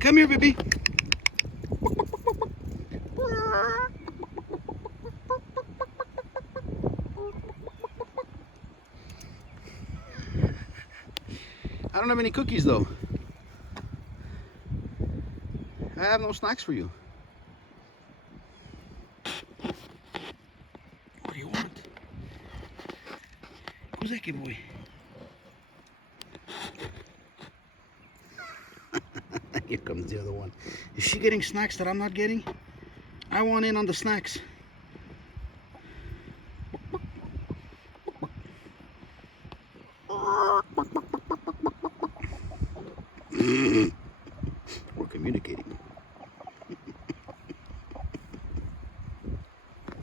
Come here, baby. I don't have any cookies though. I have no snacks for you. What do you want? Who's that boy? Here comes the other one. Is she getting snacks that I'm not getting? I want in on the snacks.